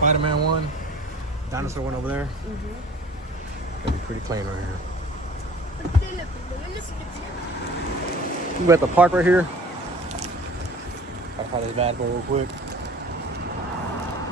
Spider-Man one, dinosaur one over there. Gonna be pretty clean right here. We're at the park right here. Gotta find this bad boy real quick.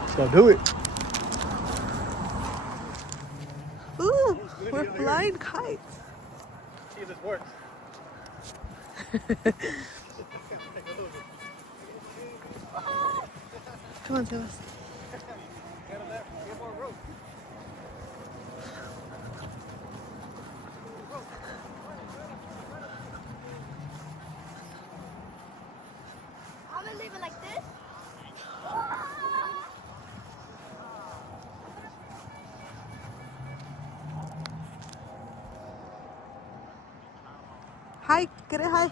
Let's go do it. Ooh, we're flying kites. See if this works. Come on, Sebas. I'm gonna leave it like this. Hi, get it high.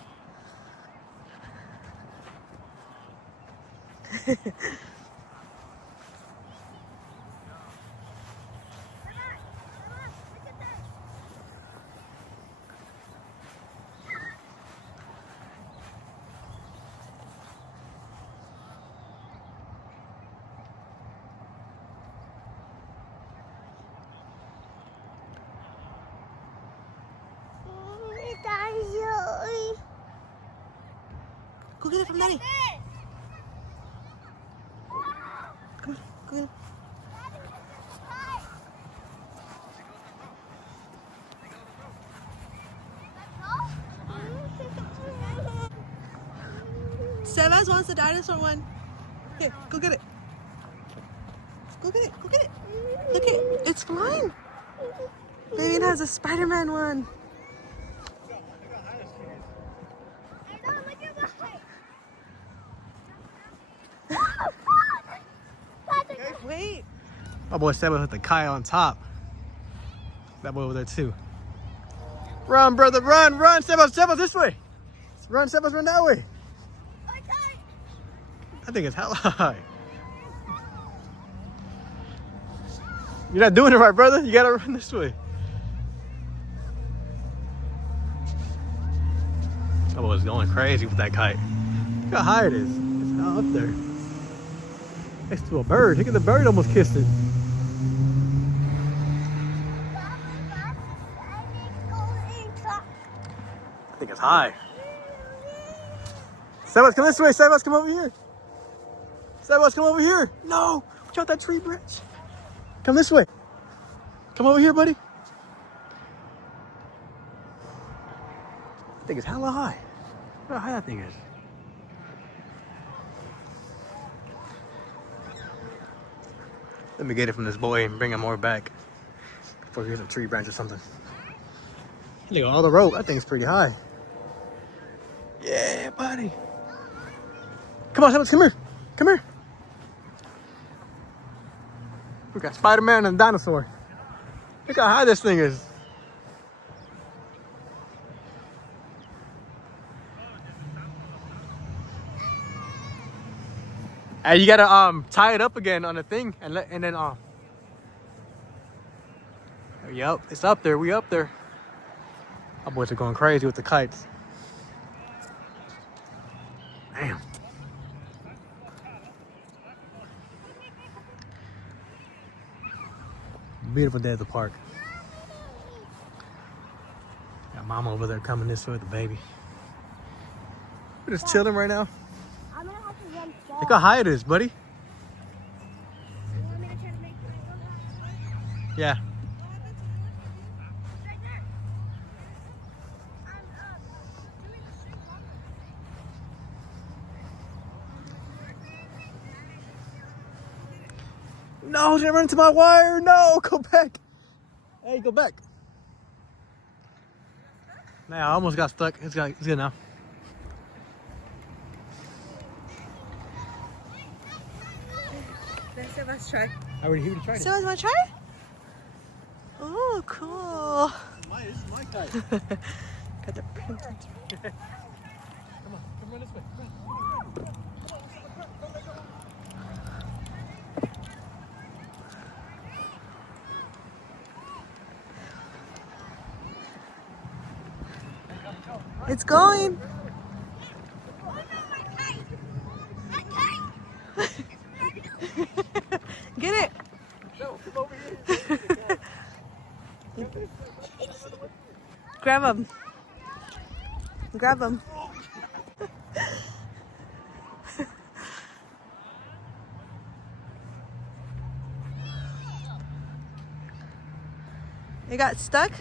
Go get it from Daddy. Come on, go get it. Sebas wants the dinosaur one. Here, go get it. Go get it, go get it. Look it, it's flying. Maybe it has a Spider-Man one. Wait. My boy Seba hit the kite on top. That boy over there too. Run, brother, run, run, Seba, this way. Run, Seba, run that way. I think it's hella high. You're not doing it right, brother. You gotta run this way. That boy's going crazy with that kite. Look how high it is. It's not up there. Next to a bird. Look at the bird almost kissed it. I think it's high. Sebas, come this way. Sebas, come over here. Sebas, come over here. No, watch out that tree branch. Come this way. Come over here, buddy. I think it's hella high. Look how high that thing is. Let me get it from this boy and bring him more back before he hits a tree branch or something. Look at all the rope. That thing's pretty high. Yeah, buddy. Come on, Sebas, come here. Come here. We got Spider-Man and a dinosaur. Look how high this thing is. Hey, you gotta tie it up again on the thing and then yep, it's up there. We up there. Our boys are going crazy with the kites. Damn. Beautiful day at the park. Got mama over there coming this way with the baby. We're just chilling right now. I'm gonna have to run far. Look how high it is, buddy. You want me to try to make it go high? Yeah. Right there. I'm doing the straight walk. No, did I run into my wire? No, go back. Hey, go back. Now I almost got stuck. It's good now. Let's Sebas try. I already tried it. Sebas, wanna try? Oh, cool. This is my kite. Got the print. Come on, come run this way. Come on. It's going. Get it. No, come over here. Grab him. Grab him. It got stuck?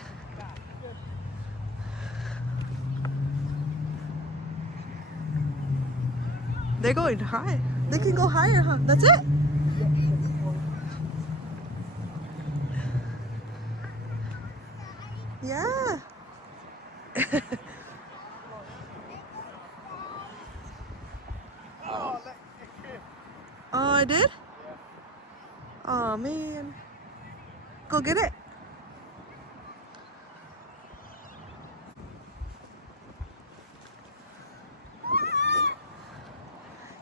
They're going high. They can go higher, huh? That's it? Yeah. Oh, I did? Oh, man. Go get it.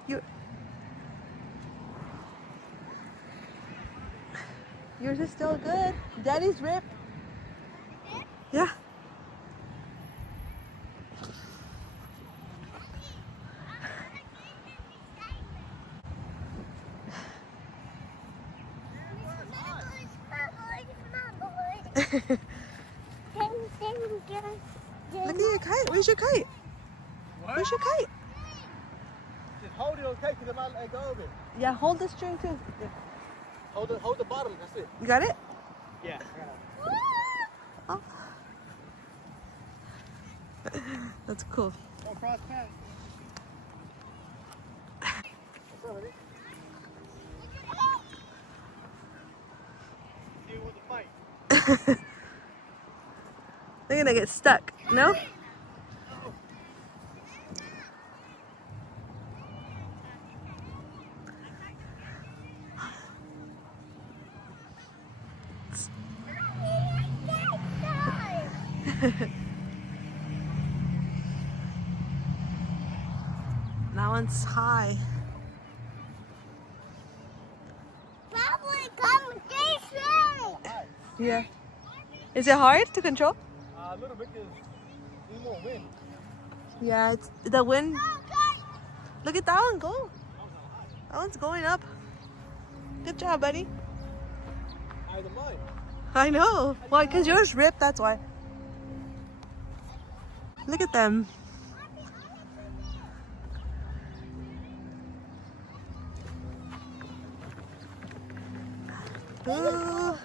You, yours is still good. Daddy's ripped. Yeah. Look at your kite. Where's your kite? What? Where's your kite? Just hold it, okay? Because it might let go of it. Yeah, hold the string too. Yeah. Hold the bottom. That's it. You got it? Yeah. Oh. That's cool. Don't cross paths. What's up, buddy? You want to fight? They're gonna get stuck. No? That one's high. Probably come this way. Yeah. Is it hard to control? A little bit because need more wind. Yeah, it's the wind. Look at that one go. That one's going up. Good job, buddy. Either mine. I know. Why? Because yours ripped, that's why. Look at them. Ooh.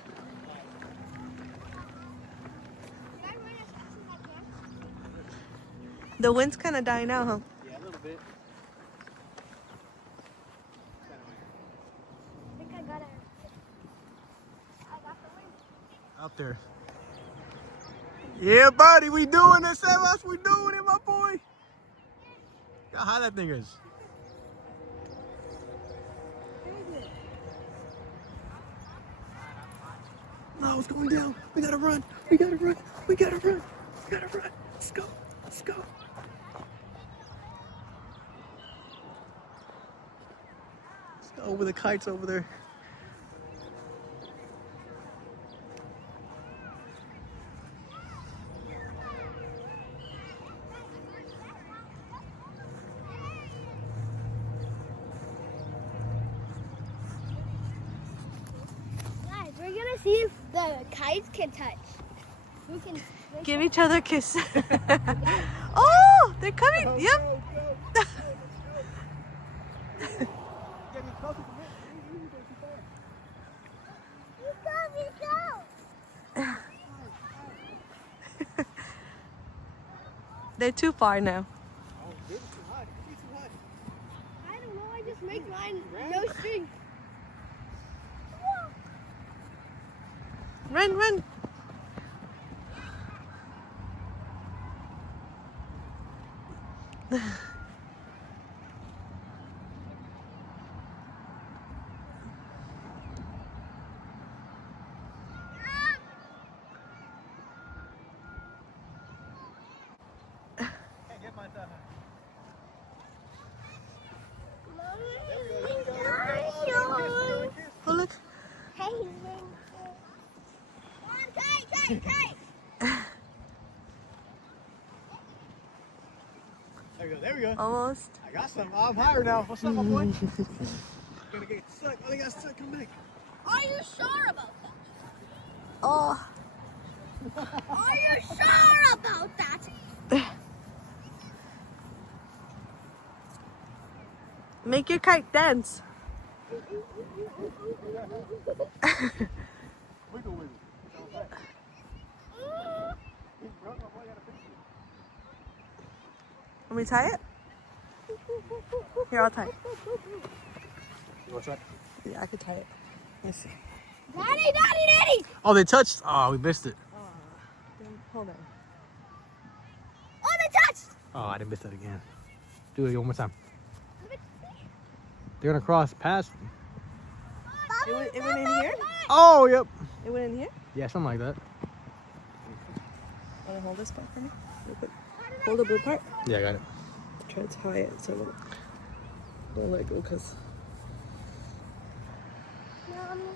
The wind's kind of dying out, huh? Yeah, a little bit. I think I got it. I got the win. Out there. Yeah, buddy, we doing it, Sebas. We doing it, my boy. Look how high that thing is. No, it's going down. We gotta run. We gotta run. We gotta run. We gotta run. Let's go. Let's go. Let's go over the kites over there. Guys, we're gonna see if the kites can touch. We can. Give each other a kiss. Oh, they're coming. Go, Yep. go, go, go, let's go. Get me closer to me. They're too far now. Oh, this is too high. This is too high. I don't know. I just make mine no string. Run, run. Can't get mine done. Oh, look. Hey, come on, kite. There we go. There we go. Almost. I got some. I'm higher now. What's up, my boy? Gonna get stuck. I think I got stuck. Come back. Are you sure about that? Oh. Are you sure about that? Make your kite dance. Let me tie it? Here, I'll tie it. What's that? Yeah, I could tie it. Let's see. Daddy! Oh, they touched. Oh, we missed it. Hold on. Oh, they touched! Oh, I didn't miss that again. Do it one more time. They're gonna cross past. It went in here? Oh, yep. It went in here? Yeah, something like that. Want to hold this part for me? Real quick. Hold the blue part. Yeah, I got it. Try to tie it so it don't let it go because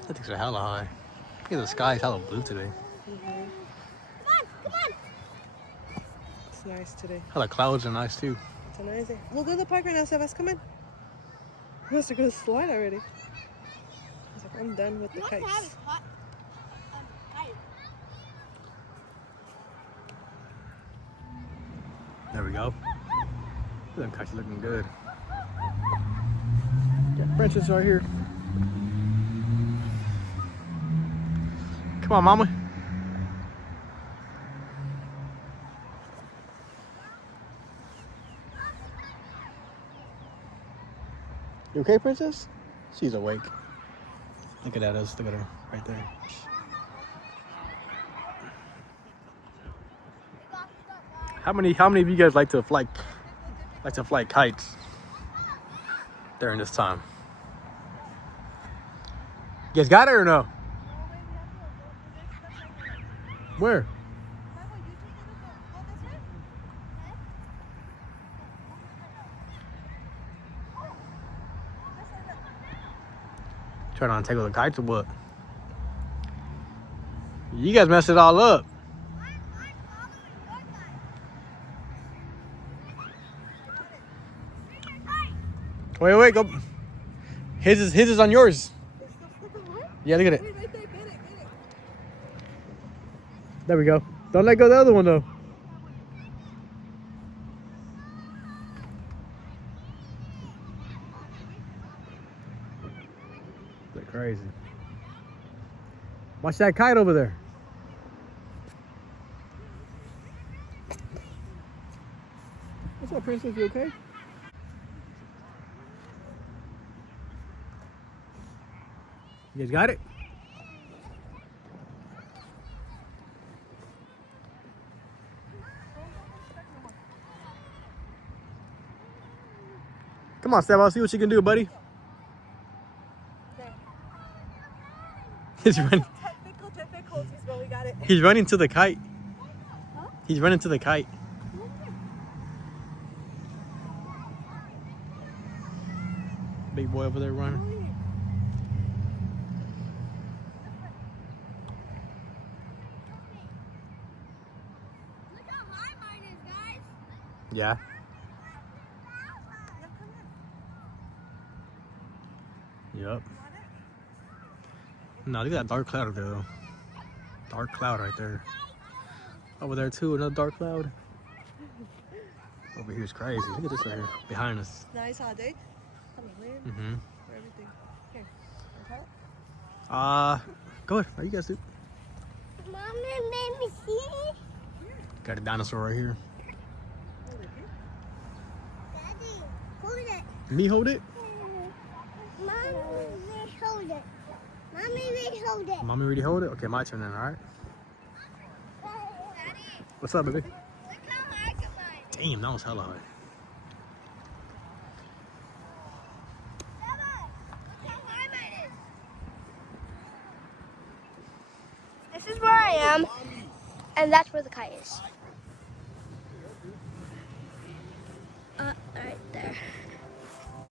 That thing's are hella high. Look at the sky, it's hella blue today. Come on! it's nice today. Hella clouds are nice too. It's a nice day. We'll go to the park right now, Sebas. Come on. He wants to go slide already. He's like, I'm done with the kites. There we go. Them kites are looking good. Got Princess right here. Come on, mama. You okay, Princess? She's awake. Look at that. Look at her right there. How many of you guys like to fly kites during this time? You guys got it or no? Where? Trying to untangle the kites or what? You guys messed it all up. Wait, go. His is on yours. Yeah, look at it. There we go. Don't let go of the other one though. They're crazy. Watch that kite over there. What's up, Princess? You okay? You guys got it? Come on, Steph. I'll see what you can do, buddy. He's running. Technical difficulties, but we got it. He's running to the kite. Huh? He's running to the kite. Big boy over there running. Look how high mine is, guys. Yeah. Yep. No, look at that dark cloud over there, though. Dark cloud right there. Over there, too, another dark cloud. Over here is crazy. Look at this right here, behind us. Nice hot day. On the wind. Mm-hmm. For everything. Here. Want to Go ahead. How you guys do? Mommy, let me see. Got a dinosaur right here. Daddy, hold it. Me hold it? Mommy, hold it. Mommy, hold it. Mommy already hold it? Okay, my turn then, all right? Daddy, What's up, baby? look how high can mine. Damn, that was hella high. Baba, look how high mine is. This is where I am, and that's where the kite is.